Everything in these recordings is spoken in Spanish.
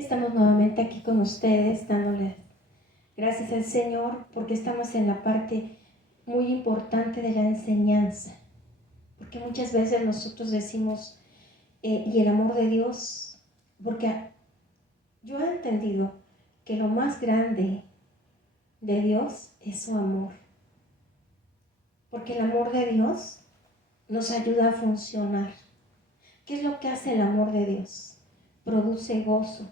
Estamos nuevamente aquí con ustedes dándoles gracias al Señor porque estamos en la parte muy importante de la enseñanza. Porque muchas veces nosotros decimos, y el amor de Dios, porque yo he entendido que lo más grande de Dios es su amor. Porque el amor de Dios nos ayuda a funcionar. ¿Qué es lo que hace el amor de Dios? Produce gozo.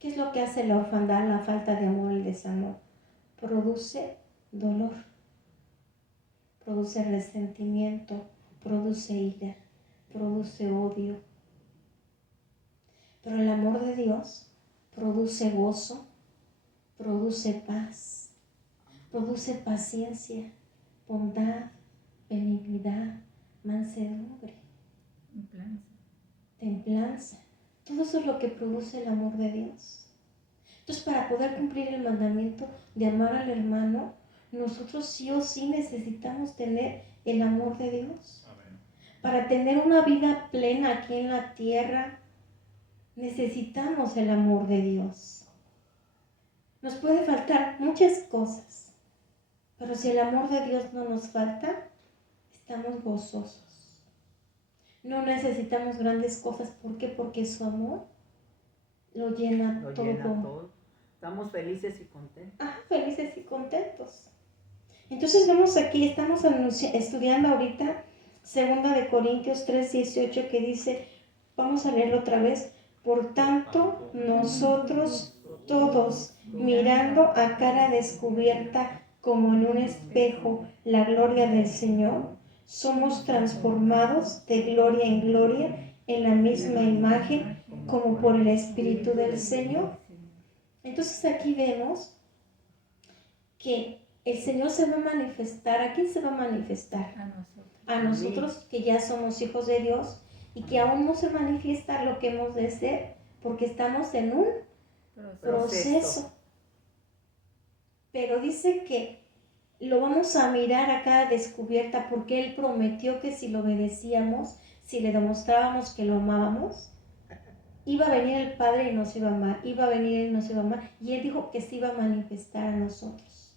¿Qué es lo que hace la orfandad, la falta de amor, el desamor? Produce dolor, produce resentimiento, produce ira, produce odio. Pero el amor de Dios produce gozo, produce paz, produce paciencia, bondad, benignidad, mansedumbre, templanza. Todo eso es lo que produce el amor de Dios. Entonces, para poder cumplir el mandamiento de amar al hermano, nosotros sí o sí necesitamos tener el amor de Dios. Amén. Para tener una vida plena aquí en la tierra, necesitamos el amor de Dios. Nos puede faltar muchas cosas, pero si el amor de Dios no nos falta, estamos gozosos. No necesitamos grandes cosas. ¿Por qué? Porque su amor lo llena todo. Estamos felices y contentos. Felices y contentos. Entonces vemos aquí, estamos estudiando ahorita 2 Corintios 3:18 que dice, vamos a leerlo otra vez, por tanto nosotros todos mirando a cara descubierta como en un espejo la gloria del Señor, somos transformados de gloria en gloria en la misma imagen como por el Espíritu del Señor. Entonces aquí vemos que el Señor se va a manifestar. ¿A quién se va a manifestar? A nosotros que ya somos hijos de Dios y que aún no se manifiesta lo que hemos de ser porque estamos en un proceso. Pero dice que lo vamos a mirar a cada descubierta porque Él prometió que si lo obedecíamos, si le demostrábamos que lo amábamos, iba a venir el Padre y nos iba a amar, iba a venir y nos iba a amar, y Él dijo que se iba a manifestar a nosotros.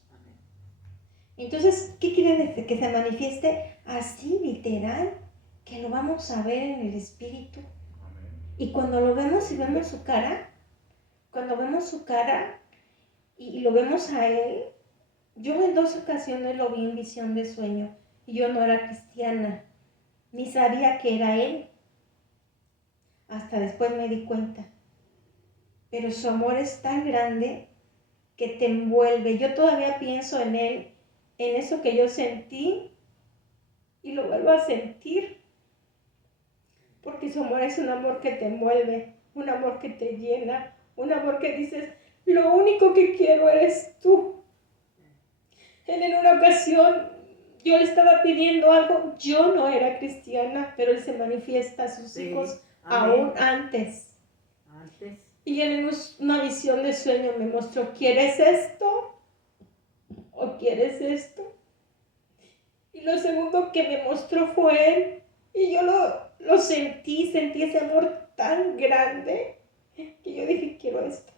Entonces, ¿qué quiere decir? Que se manifieste así, literal, que lo vamos a ver en el Espíritu. Y cuando lo vemos y vemos su cara, cuando vemos su cara y lo vemos a Él, yo en 2 ocasiones lo vi en visión de sueño, y yo no era cristiana, ni sabía que era Él. Hasta después me di cuenta. Pero su amor es tan grande que te envuelve. Yo todavía pienso en Él, en eso que yo sentí, y lo vuelvo a sentir. Porque su amor es un amor que te envuelve, un amor que te llena, un amor que dices, lo único que quiero eres tú. En una ocasión yo le estaba pidiendo algo, yo no era cristiana, pero Él se manifiesta a sus hijos aún antes. Y Él en una visión de sueño me mostró, ¿quieres esto? ¿O quieres esto? Y lo segundo que me mostró fue Él. Y yo lo sentí ese amor tan grande que yo dije, quiero esto.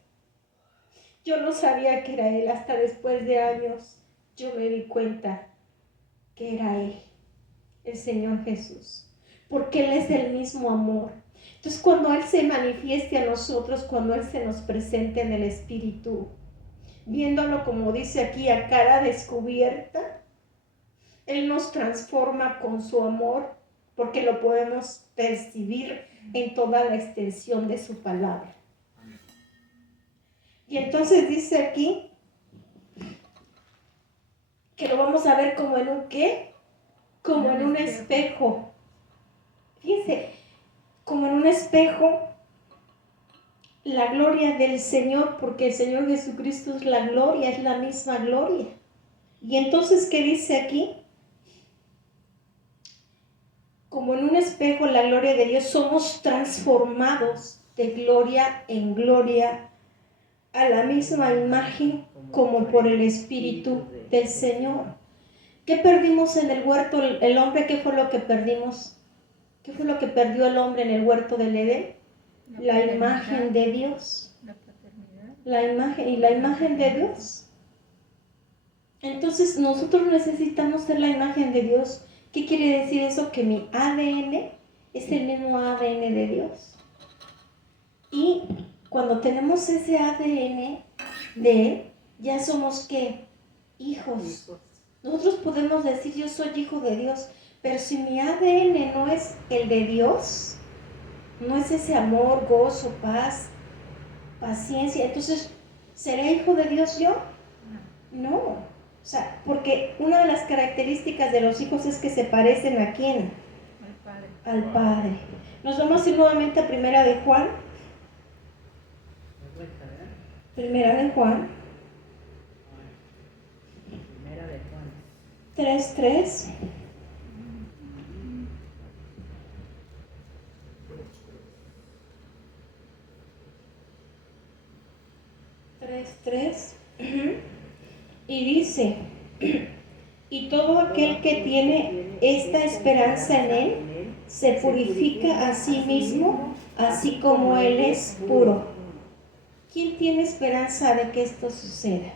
Yo no sabía que era Él hasta después de años. Yo me di cuenta que era Él, el Señor Jesús, porque Él es el mismo amor. Entonces, cuando Él se manifieste a nosotros, cuando Él se nos presente en el Espíritu, viéndolo como dice aquí, a cara descubierta, Él nos transforma con su amor, porque lo podemos percibir en toda la extensión de su palabra. Y entonces dice aquí que lo vamos a ver como en un ¿qué? Como en un espejo. Fíjense, como en un espejo, la gloria del Señor, porque el Señor Jesucristo es la gloria, es la misma gloria. Y entonces, ¿qué dice aquí? Como en un espejo, la gloria de Dios, somos transformados de gloria en gloria a la misma imagen como por el Espíritu del Señor. ¿Qué perdimos en el huerto? El hombre, ¿qué fue lo que perdimos? ¿Qué fue lo que perdió el hombre en el huerto del Edén? la imagen de Dios. La paternidad. La imagen de Dios. Entonces nosotros necesitamos ser la imagen de Dios. ¿Qué quiere decir eso? Que mi ADN es el mismo ADN de Dios. Y cuando tenemos ese ADN de Él, ya somos ¿qué? Hijos. Nosotros podemos decir yo soy hijo de Dios, pero si mi ADN no es el de Dios, no es ese amor, gozo, paz, paciencia, entonces, ¿seré hijo de Dios yo? No. O sea, porque una de las características de los hijos es que se parecen ¿a quién? Al Padre. Nos vamos a ir nuevamente a Primera de Juan. Primera de Juan. 3:3. Y dice, y todo aquel que tiene esta esperanza en Él, se purifica a sí mismo, así como Él es puro. ¿Quién tiene esperanza de que esto suceda?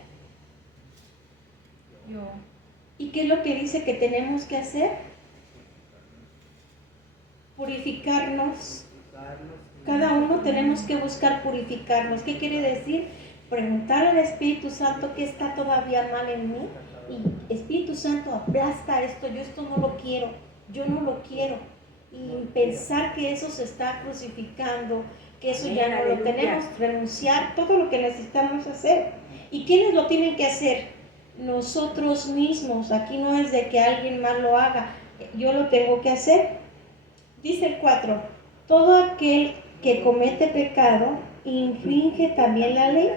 Yo. ¿Y qué es lo que dice que tenemos que hacer? Purificarnos. Cada uno tenemos que buscar purificarnos. ¿Qué quiere decir? Preguntar al Espíritu Santo qué está todavía mal en mí. Y Espíritu Santo, aplasta esto, yo esto no lo quiero, yo no lo quiero. Y pensar que eso se está crucificando, que eso ya no lo tenemos, renunciar, todo lo que necesitamos hacer. ¿Y quiénes lo tienen que hacer? Nosotros mismos. Aquí no es de que alguien más lo haga, yo lo tengo que hacer. Dice el 4, todo aquel que comete pecado infringe también la ley,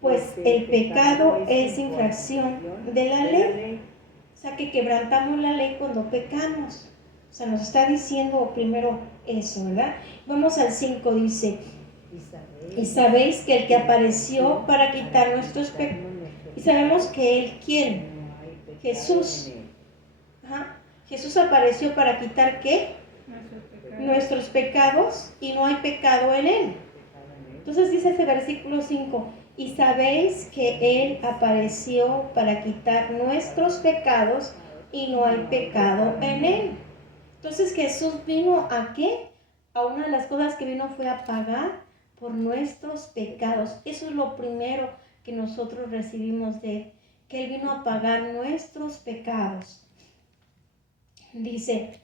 pues el pecado es infracción de la ley. O sea que quebrantamos la ley cuando pecamos. O sea, nos está diciendo primero eso, ¿verdad? Vamos al 5, dice, y sabéis que el que apareció para quitar nuestros pecados, y sabemos que Él, ¿quién? Jesús. Ajá. Jesús apareció para quitar ¿qué? Nuestros pecados, y no hay pecado en Él. Entonces dice ese versículo 5, y sabéis que Él apareció para quitar nuestros pecados y no hay pecado en Él. Entonces Jesús vino ¿a qué? A una de las cosas que vino fue a pagar por nuestros pecados. Eso es lo primero que nosotros recibimos de Él, que Él vino a pagar nuestros pecados. Dice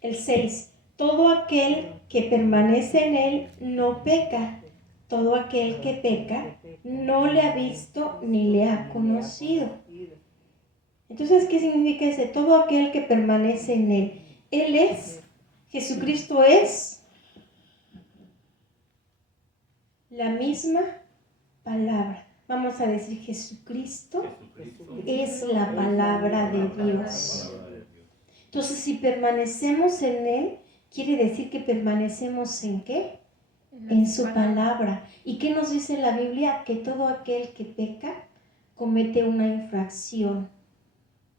el 6, todo aquel que permanece en Él no peca. Todo aquel que peca no le ha visto ni le ha conocido. Entonces, ¿qué significa ese? Todo aquel que permanece en Él. Él es, Jesucristo es la misma palabra. Vamos a decir, Jesucristo es la palabra de Dios. Entonces, si permanecemos en Él, quiere decir que permanecemos ¿en qué? En su palabra. ¿Y qué nos dice la Biblia? Que todo aquel que peca comete una infracción.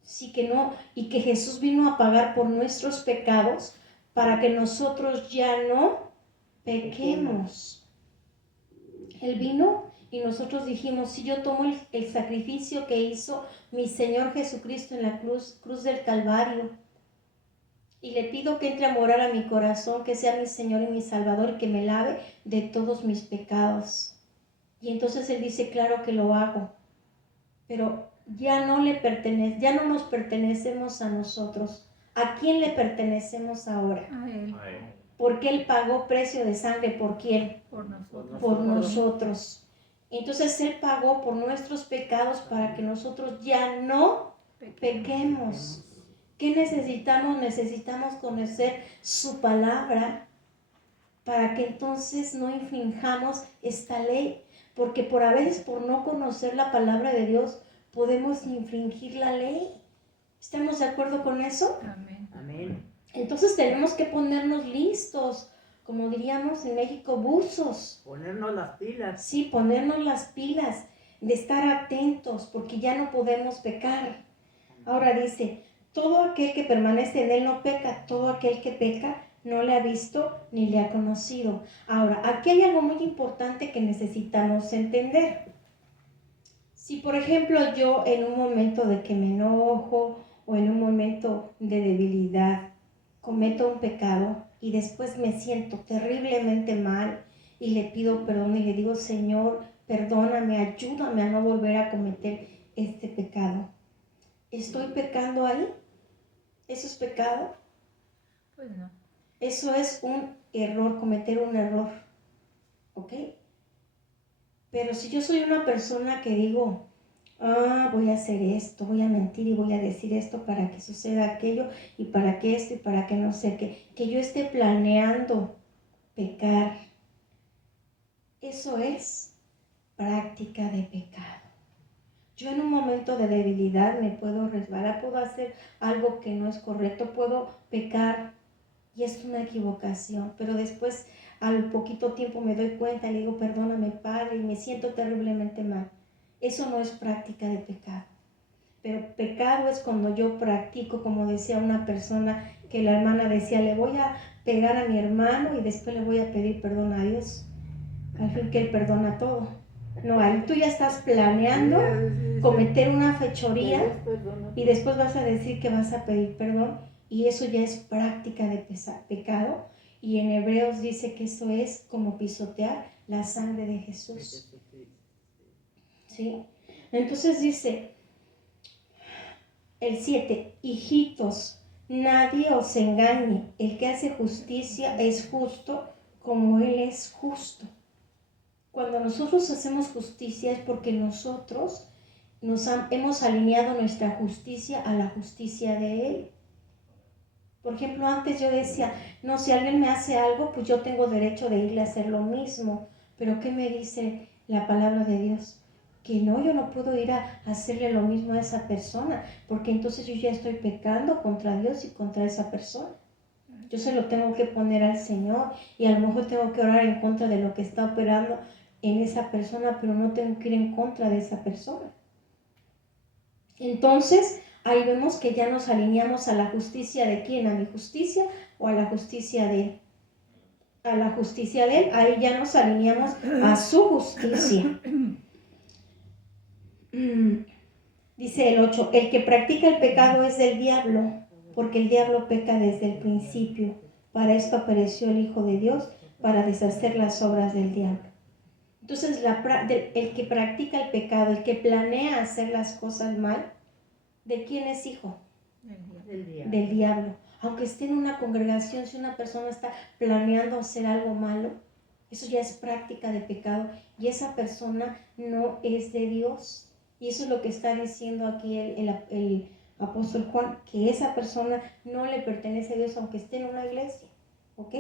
Sí que no, y que Jesús vino a pagar por nuestros pecados para que nosotros ya no pequemos. Él vino y nosotros dijimos, si yo tomo el sacrificio que hizo mi Señor Jesucristo en la cruz del Calvario, y le pido que entre a morar a mi corazón, que sea mi Señor y mi Salvador, y que me lave de todos mis pecados. Y entonces Él dice, claro que lo hago, pero ya no nos pertenecemos a nosotros. ¿A quién le pertenecemos ahora? A Él. Porque Él pagó precio de sangre, ¿por quién? Por nosotros. Por nosotros. Entonces Él pagó por nuestros pecados para que nosotros ya no pequemos. ¿Qué necesitamos? Necesitamos conocer su palabra para que entonces no infringamos esta ley, porque por no conocer la palabra de Dios podemos infringir la ley. ¿Estamos de acuerdo con eso? Amén. Amén. Entonces tenemos que ponernos listos, como diríamos en México, buzos. Ponernos las pilas. Sí, ponernos las pilas, de estar atentos, porque ya no podemos pecar. Ahora dice, todo aquel que permanece en Él no peca, todo aquel que peca no le ha visto ni le ha conocido. Ahora, aquí hay algo muy importante que necesitamos entender. Si, por ejemplo, yo en un momento de que me enojo o en un momento de debilidad cometo un pecado y después me siento terriblemente mal y le pido perdón y le digo, Señor, perdóname, ayúdame a no volver a cometer este pecado. ¿Estoy pecando ahí? ¿Eso es pecado? Pues no. Eso es un error, cometer un error. ¿Ok? Pero si yo soy una persona que digo, voy a hacer esto, voy a mentir y voy a decir esto para que suceda aquello y para que esto y para que no sé qué, que yo esté planeando pecar, eso es práctica de pecado. Yo en un momento de debilidad me puedo resbalar, puedo hacer algo que no es correcto, puedo pecar y es una equivocación, pero después al poquito tiempo me doy cuenta y le digo, perdóname, Padre, y me siento terriblemente mal. Eso no es práctica de pecado. Pero pecado es cuando yo practico, como decía una persona, que la hermana decía, le voy a pegar a mi hermano y después le voy a pedir perdón a Dios. Al fin que Él perdona todo. No, ahí tú ya estás planeando cometer una fechoría y después vas a decir que vas a pedir perdón y eso ya es práctica de pecado. Y en Hebreos dice que eso es como pisotear la sangre de Jesús. ¿Sí? Entonces dice el 7, hijitos, nadie os engañe, el que hace justicia es justo como Él es justo. Cuando nosotros hacemos justicia es porque nosotros hemos alineado nuestra justicia a la justicia de Él. Por ejemplo, antes yo decía, no, si alguien me hace algo, pues yo tengo derecho de irle a hacer lo mismo. Pero ¿qué me dice la palabra de Dios? Que no, yo no puedo ir a hacerle lo mismo a esa persona, porque entonces yo ya estoy pecando contra Dios y contra esa persona. Yo se lo tengo que poner al Señor y a lo mejor tengo que orar en contra de lo que está operando en esa persona, pero no tengo que ir en contra de esa persona. Entonces, ahí vemos que ya nos alineamos a la justicia de quién, a mi justicia o a la justicia de Él. A la justicia de Él, ahí ya nos alineamos a su justicia. Dice el 8, el que practica el pecado es del diablo, porque el diablo peca desde el principio. Para esto apareció el Hijo de Dios, para deshacer las obras del diablo. Entonces, el que practica el pecado, el que planea hacer las cosas mal, ¿de quién es hijo? Del diablo. Aunque esté en una congregación, si una persona está planeando hacer algo malo, eso ya es práctica de pecado y esa persona no es de Dios. Y eso es lo que está diciendo aquí el apóstol Juan, que esa persona no le pertenece a Dios aunque esté en una iglesia. ¿Ok?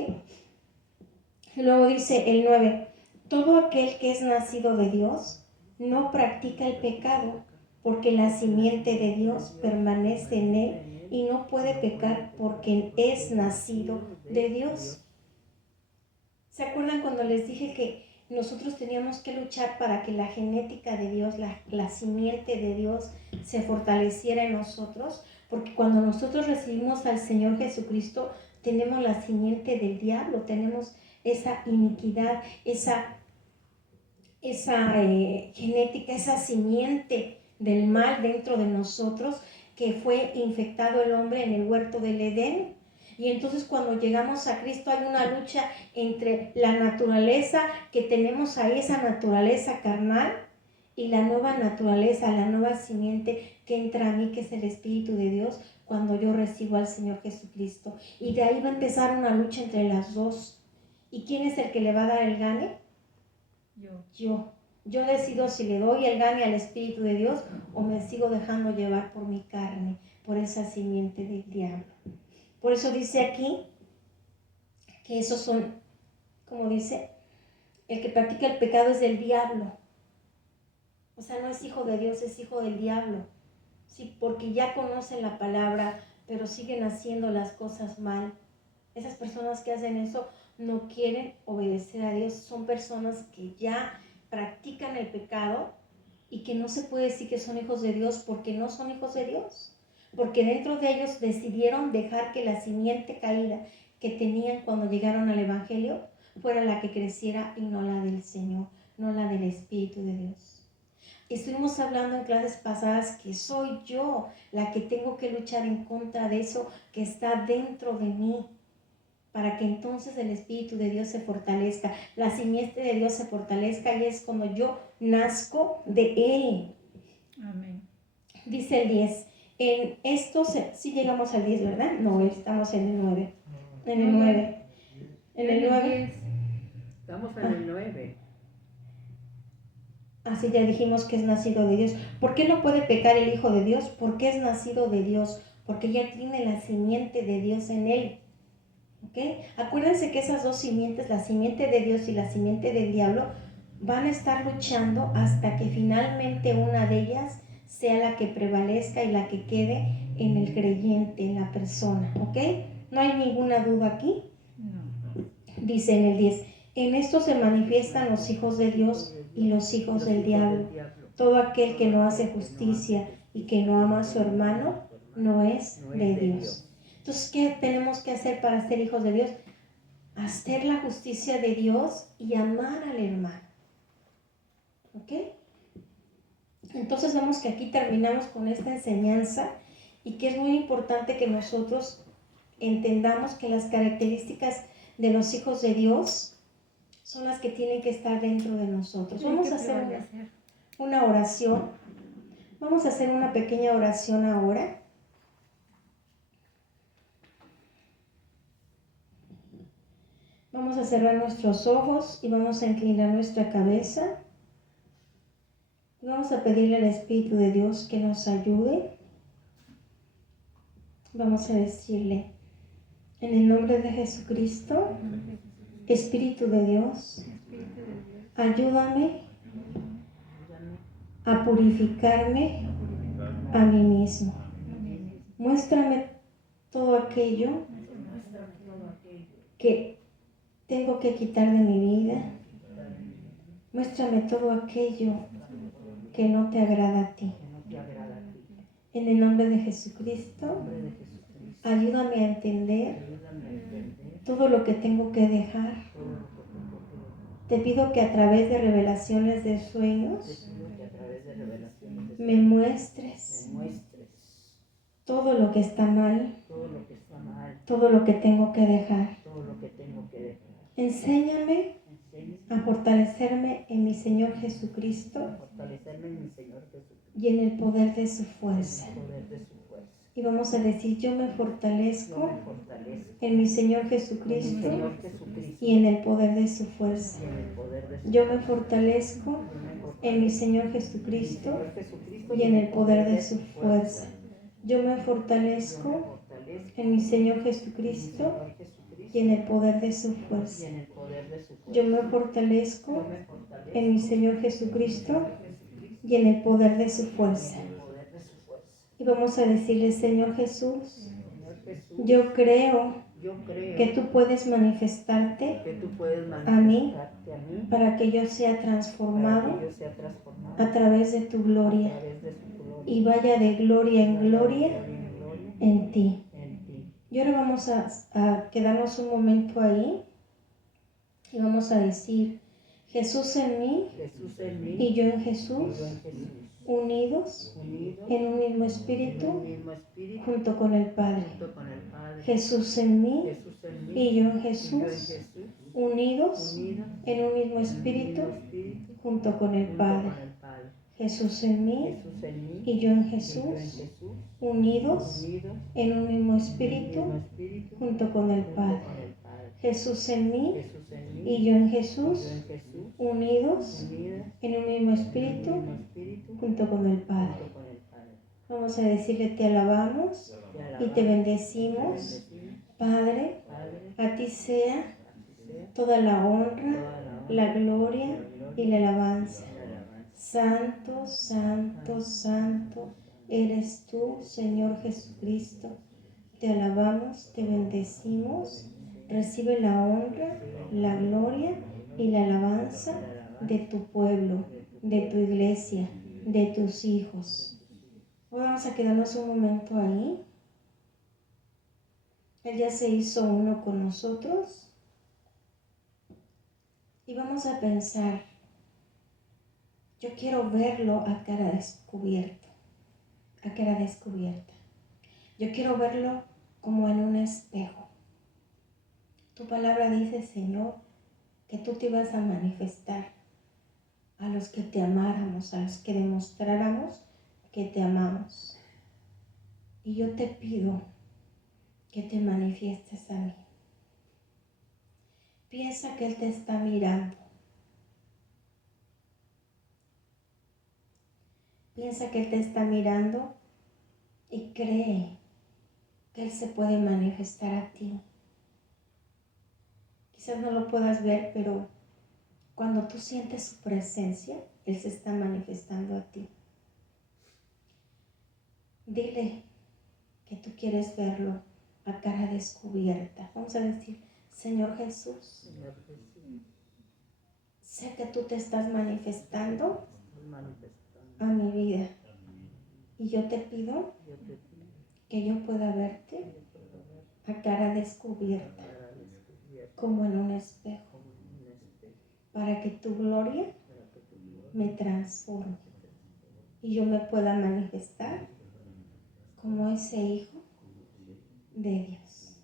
Y luego dice el 9, todo aquel que es nacido de Dios no practica el pecado, porque la simiente de Dios permanece en él y no puede pecar porque es nacido de Dios. ¿Se acuerdan cuando les dije que nosotros teníamos que luchar para que la genética de Dios, la simiente de Dios se fortaleciera en nosotros? Porque cuando nosotros recibimos al Señor Jesucristo, tenemos la simiente del diablo, tenemos esa iniquidad, esa genética, esa simiente del mal dentro de nosotros, que fue infectado el hombre en el huerto del Edén. Y entonces cuando llegamos a Cristo hay una lucha entre la naturaleza que tenemos ahí, esa naturaleza carnal, y la nueva naturaleza, la nueva simiente que entra a mí, que es el Espíritu de Dios, cuando yo recibo al Señor Jesucristo. Y de ahí va a empezar una lucha entre las dos. ¿Y quién es el que le va a dar el gane? Yo decido si le doy el gane al Espíritu de Dios o me sigo dejando llevar por mi carne, por esa simiente del diablo. Por eso dice aquí que esos son, como dice, el que practica el pecado es del diablo. O sea, no es hijo de Dios, es hijo del diablo. Sí, porque ya conocen la palabra, pero siguen haciendo las cosas mal. Esas personas que hacen eso no quieren obedecer a Dios. Son personas que ya practican el pecado y que no se puede decir que son hijos de Dios porque no son hijos de Dios. Porque dentro de ellos decidieron dejar que la simiente caída, que tenían cuando llegaron al Evangelio fuera la que creciera y no la del Señor, no la del Espíritu de Dios. Estuvimos hablando en clases pasadas que soy yo la que tengo que luchar en contra de eso que está dentro de mí, para que entonces el Espíritu de Dios se fortalezca, la simiente de Dios se fortalezca, y es cuando yo nazco de Él. Amén. Dice el 10, en esto, sí llegamos al 10, ¿verdad? No, estamos en el 9. En el 9. En el 9. Estamos en el 9. Así ya dijimos que es nacido de Dios. ¿Por qué no puede pecar el Hijo de Dios? Porque es nacido de Dios, porque ya tiene la simiente de Dios en él. ¿Ok? Acuérdense que esas dos simientes, la simiente de Dios y la simiente del diablo, van a estar luchando hasta que finalmente una de ellas sea la que prevalezca y la que quede en el creyente, en la persona. ¿Ok? No hay ninguna duda aquí. No. Dice en el 10, en esto se manifiestan los hijos de Dios y los hijos del diablo. Todo aquel que no hace justicia y que no ama a su hermano no es de Dios. Entonces, ¿qué tenemos que hacer para ser hijos de Dios? Hacer la justicia de Dios y amar al hermano. ¿Ok? Entonces vemos que aquí terminamos con esta enseñanza y que es muy importante que nosotros entendamos que las características de los hijos de Dios son las que tienen que estar dentro de nosotros. Vamos a hacer una oración. Vamos a hacer una pequeña oración ahora. Vamos a cerrar nuestros ojos y vamos a inclinar nuestra cabeza. Vamos a pedirle al Espíritu de Dios que nos ayude. Vamos a decirle, en el nombre de Jesucristo, Espíritu de Dios, ayúdame a purificarme a mí mismo. Muéstrame todo aquello que tengo que quitar de mi vida. Muéstrame todo aquello que no te agrada a ti. En el nombre de Jesucristo, ayúdame a entender todo lo que tengo que dejar. Te pido que a través de revelaciones de sueños me muestres todo lo que está mal, todo lo que tengo que dejar. Enséñame a fortalecerme en mi Señor Jesucristo y en el poder de su fuerza. Y vamos a decir, yo me fortalezco en mi Señor Jesucristo y en el poder de su fuerza. Yo me fortalezco en mi Señor Jesucristo y en el poder de su fuerza. Yo me fortalezco en mi Señor Jesucristo y en el poder de su fuerza. Yo me fortalezco en mi Señor Jesucristo y en el poder de su fuerza. Y vamos a decirle, Señor Jesús, yo creo que tú puedes manifestarte a mí para que yo sea transformado a través de tu gloria y vaya de gloria en gloria en ti. Y ahora vamos a quedarnos un momento ahí y vamos a decir, Jesús en mí y yo en Jesús, unidos en un mismo espíritu junto con el Padre. Jesús en mí y yo en Jesús, unidos en un mismo espíritu junto con el Padre. Jesús en mí y yo en Jesús, unidos en un mismo espíritu junto con el Padre. Jesús en mí y yo en Jesús, unidos en un mismo espíritu junto con el Padre. Vamos a decirle, te alabamos y te bendecimos, Padre, a ti sea toda la honra, la gloria y la alabanza. Santo, santo, santo eres tú, Señor Jesucristo. Te alabamos, te bendecimos. Recibe la honra, la gloria y la alabanza de tu pueblo, de tu iglesia, de tus hijos. Hoy vamos a quedarnos un momento ahí. Él ya se hizo uno con nosotros. Y vamos a pensar, yo quiero verlo a cara descubierta, a cara descubierta. Yo quiero verlo como en un espejo. Tu palabra dice, Señor, que tú te ibas a manifestar a los que te amáramos, a los que demostráramos que te amamos. Y yo te pido que te manifiestes a mí. Piensa que Él te está mirando. Piensa que Él te está mirando y cree que Él se puede manifestar a ti. Quizás no lo puedas ver, pero cuando tú sientes su presencia, Él se está manifestando a ti. Dile que tú quieres verlo a cara descubierta. Vamos a decir, Señor Jesús, Señor Jesús, sé que tú te estás manifestando manifestando. a mi vida. Y yo te pido Yo te pido que yo pueda verte que pueda ver a cara descubierta, para descubierto como en un espejo, como en un espejo, para que tu gloria para que tu gloria me transforme y yo me pueda manifestar como ese hijo de Dios.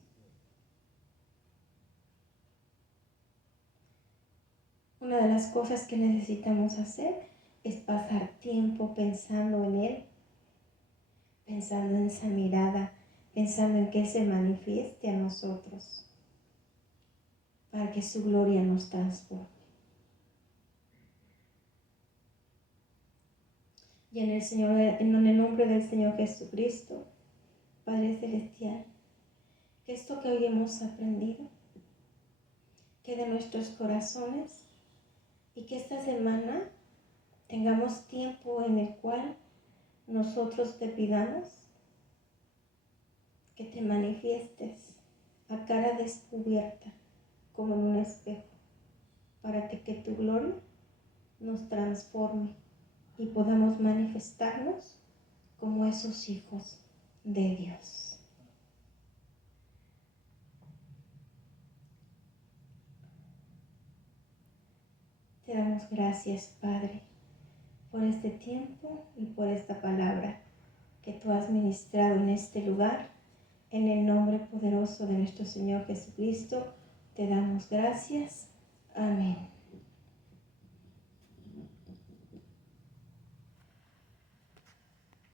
Una de las cosas que necesitamos hacer es pasar tiempo pensando en Él, pensando en esa mirada, pensando en que Él se manifieste a nosotros, para que su gloria nos transforme. Y en el nombre del Señor Jesucristo, Padre Celestial, que esto que hoy hemos aprendido quede en nuestros corazones y que esta semana tengamos tiempo en el cual nosotros te pidamos que te manifiestes a cara descubierta como en un espejo, para que tu gloria nos transforme y podamos manifestarnos como esos hijos de Dios. Te damos gracias, Padre, por este tiempo y por esta palabra que tú has ministrado en este lugar. En el nombre poderoso de nuestro Señor Jesucristo, te damos gracias. Amén.